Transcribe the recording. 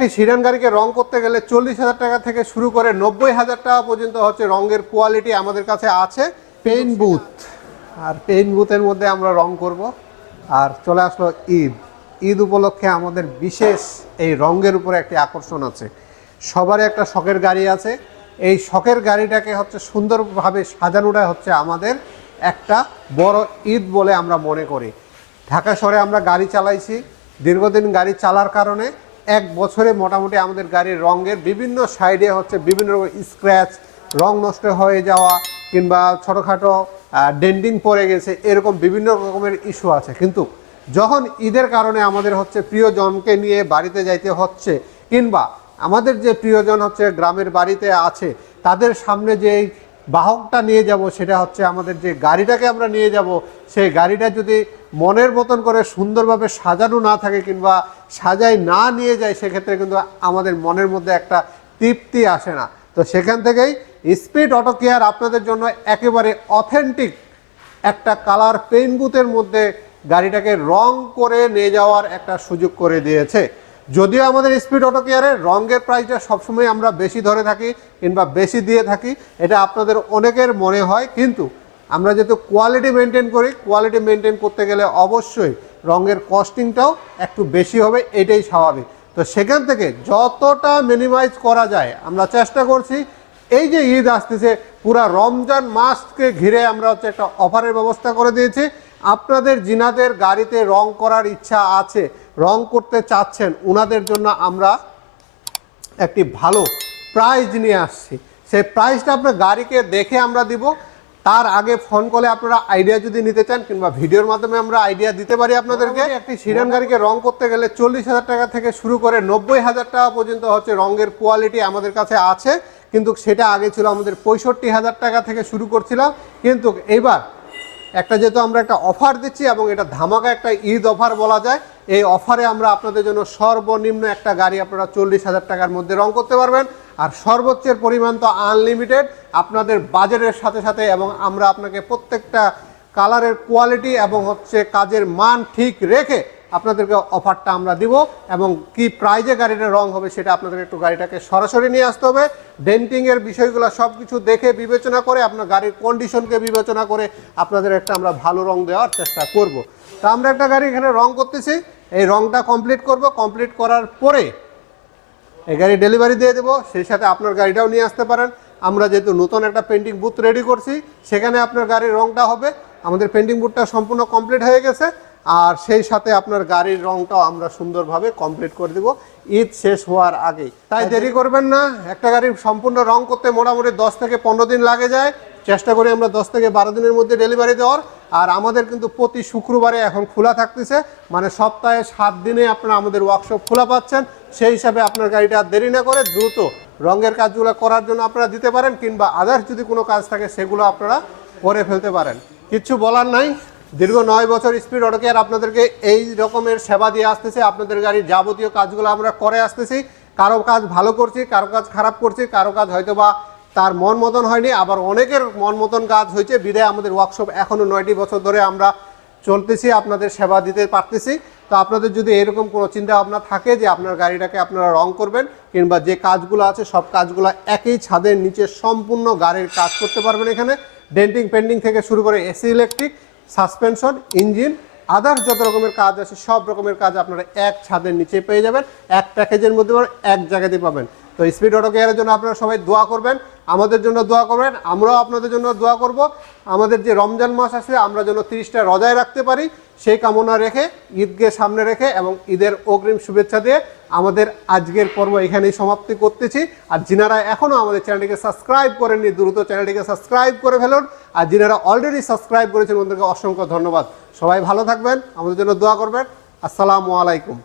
এই সিডান গাড়িকে রং করতে গেলে 40,000 টাকা থেকে শুরু করে 90,000 টাকা পর্যন্ত হচ্ছে রঙের কোয়ালিটি আমাদের কাছে আছে। পেইন্ট বুথ, আর পেইন্ট বুথের মধ্যে আমরা রং করব। আর চলে আসলো ঈদ। ঈদ উপলক্ষে আমাদের বিশেষ এই রঙের উপরে একটি আকর্ষণ আছে। সবারই একটা শখের গাড়ি আছে, এই শখের গাড়িটাকে হচ্ছে সুন্দরভাবে সাজানোটা হচ্ছে আমাদের একটা বড় ঈদ বলে আমরা মনে করি। ঢাকা শহরে আমরা গাড়ি চালাইছি, দীর্ঘদিন গাড়ি চালার কারণে এক বছরে মোটামুটি আমাদের গাড়ির রঙের বিভিন্ন সাইডে হচ্ছে বিভিন্ন রকম স্ক্র্যাচ, রং নষ্ট হয়ে যাওয়া কিংবা ছোটোখাটো ডেন্টিং পড়ে গেছে, এরকম বিভিন্ন রকমের ইস্যু আছে। কিন্তু যখন ঈদের কারণে আমাদের হচ্ছে প্রিয়জনকে নিয়ে বাড়িতে যাইতে হচ্ছে, কিংবা আমাদের যে প্রিয়জন হচ্ছে গ্রামের বাড়িতে আছে তাদের সামনে যে বাহকটা নিয়ে যাব, সেটা হচ্ছে আমাদের যে গাড়িটাকে আমরা নিয়ে যাব, সেই গাড়িটা যদি মনের মতন করে সুন্দরভাবে সাজানো না থাকে কিংবা সাজাই না নিয়ে যায়, সেক্ষেত্রে কিন্তু আমাদের মনের মধ্যে একটা তৃপ্তি আসে না। তো সেখান থেকেই স্পিড অটো কেয়ার আপনাদের জন্য একেবারে অথেন্টিক একটা কালার পেইন্ট বুথের মধ্যে গাড়িটাকে রং করে নিয়ে যাওয়ার একটা সুযোগ করে দিয়েছে। যদিও আমাদের স্পিড অটো কেয়ারের রঙের প্রাইসটা সবসময় আমরা বেশি ধরে থাকি কিংবা বেশি দিয়ে থাকি, এটা আপনাদের অনেকের মনে হয়, কিন্তু আমরা যেহেতু কোয়ালিটি মেনটেন করি, কোয়ালিটি মেনটেন করতে গেলে অবশ্যই রঙের কস্টিংটাও একটু বেশি হবে, এটাই স্বাভাবিক। তো সেখান থেকে যতটা মিনিমাইজ করা যায় আমরা চেষ্টা করছি। এই যে ঈদ আসতেছে, পুরা রমজান মাসকে ঘিরে আমরা হচ্ছে একটা অফারের ব্যবস্থা করে দিয়েছি। আপনাদের যিনাদের গাড়িতে রং করার ইচ্ছা আছে, রং করতে চাচ্ছেন, ওনাদের জন্য আমরা একটি ভালো প্রাইজ নিয়ে আসছি। সেই প্রাইজটা আপনার গাড়িকে দেখে আমরা দিব। তার আগে ফোন কলে আপনারা আইডিয়া যদি নিতে চান কিংবা ভিডিওর মাধ্যমে আমরা আইডিয়া দিতে পারি আপনাদেরকে। একটি সিডান গাড়িকে রং করতে গেলে 40,000 টাকা থেকে শুরু করে 90,000 টাকা পর্যন্ত হচ্ছে রঙের কোয়ালিটি আমাদের কাছে আছে। কিন্তু সেটা আগে ছিল আমাদের 65,000 টাকা থেকে শুরু করছিলাম। কিন্তু এইবার একটা যেহেতু আমরা একটা অফার দিচ্ছি এবং এটা ধামাকা একটা ঈদ অফার বলা যায়, এই অফারে আমরা আপনাদের জন্য সর্বনিম্ন একটা গাড়ি আপনারা 40,000 টাকার মধ্যে রং করতে পারবেন। আর সর্বোচ্চের পরিমাণ তো আনলিমিটেড আপনাদের বাজেটের সাথে সাথে, এবং আমরা আপনাকে প্রত্যেকটা কালারের কোয়ালিটি এবং হচ্ছে কাজের মান ঠিক রেখে আপনাদেরকে অফারটা আমরা দিব। এবং কি প্রাইজে গাড়িটা রং হবে সেটা আপনাদের একটু গাড়িটাকে সরাসরি নিয়ে আসতে হবে। ডেন্টিংয়ের বিষয়গুলো সব কিছু দেখে বিবেচনা করে, আপনার গাড়ির কন্ডিশনকে বিবেচনা করে আপনাদের একটা আমরা ভালো রং দেওয়ার চেষ্টা করব। তা আমরা একটা গাড়ি এখানে রং করতেছি, এই রংটা কমপ্লিট করব। কমপ্লিট করার পরে এই গাড়ি ডেলিভারি দিয়ে দেবো, সেই সাথে আপনার গাড়িটাও নিয়ে আসতে পারেন। আমরা যেহেতু নতুন একটা পেন্টিং বুথ রেডি করছি, সেখানে আপনার গাড়ির রংটা হবে। আমাদের পেন্টিং বুথটা সম্পূর্ণ কমপ্লিট হয়ে গেছে, আর সেই সাথে আপনার গাড়ির রংটাও আমরা সুন্দরভাবে কমপ্লিট করে দেবো ঈদ শেষ হওয়ার আগেই। তাই দেরি করবেন না, একটা গাড়ির সম্পূর্ণ রং করতে মোটামুটি 10 থেকে 15 দিন লাগে যায়। চেষ্টা করি আমরা 10 থেকে 12 দিনের মধ্যে ডেলিভারি দেওয়ার। আর আমাদের কিন্তু প্রতি শুক্রবারে এখন খোলা থাকতেছে, মানে সপ্তাহে 7 দিনে আপনারা আমাদের ওয়ার্কশপ খোলা পাচ্ছেন। সেই হিসাবে আপনার গাড়িটা দেরি না করে দ্রুত রঙের কাজগুলো করার জন্য আপনারা দিতে পারেন, কিংবা আদার্স যদি কোনো কাজ থাকে সেগুলো আপনারা করে ফেলতে পারেন। কিচ্ছু বলার নাই। দীর্ঘ 9 বছর স্পিড অটো কেয়ার আপনাদেরকে এই রকমের সেবা দিয়ে আসতেছে। আপনাদের গাড়ির যাবতীয় কাজগুলো আমরা করে আসতেছি। কারো কাজ ভালো করছি, কারো কাজ খারাপ করছি, কারো কাজ হয়তো বা তার মন মতন হয়নি, আবার অনেকের মন মতন কাজ হয়েছে। বিদায় আমাদের ওয়ার্কশপ এখনও 9টি বছর ধরে আমরা চলতেছি, আপনাদের সেবা দিতে পারতেছি। তো আপনাদের যদি এরকম কোনো চিন্তা ভাবনা থাকে যে আপনার গাড়িটাকে আপনারা রং করবেন, কিংবা যে কাজগুলো আছে সব কাজগুলো একই ছাদের নিচে সম্পূর্ণ গাড়ির কাজ করতে পারবেন। এখানে ডেন্টিং পেন্টিং থেকে শুরু করে AC electric, suspension, engine, others যত রকমের কাজ আছে সব রকমের কাজ আপনারা এক ছাদের নিচে পেয়ে যাবেন, এক প্যাকেজের মধ্যে এক জায়গাতে পাবেন। তো স্পিড অটো কেয়ারের জন্য আপনারা সবাই দোয়া করবেন, আমাদের জন্য দোয়া করবেন, আমরাও আপনাদের জন্য দোয়া করব। আমাদের যে রমজান মাস আছে আমরা যেন 30টা রোজায় রাখতে পারি, সেই কামনা রেখে, ঈদকে সামনে রেখে এবং ঈদের অগ্রিম শুভেচ্ছা দিয়ে আমাদের আজকের পর্ব এখানেই সমাপ্তি করতেছি। আর যিনারা এখনও আমাদের চ্যানেলটিকে সাবস্ক্রাইব করেননি, দ্রুত চ্যানেলটিকে সাবস্ক্রাইব করে ফেলুন। আর যিনারা অলরেডি সাবস্ক্রাইব করেছেন ওদেরকে অসংখ্য ধন্যবাদ। সবাই ভালো থাকবেন, আমাদের জন্য দোয়া করবেন। আসসালামু আলাইকুম।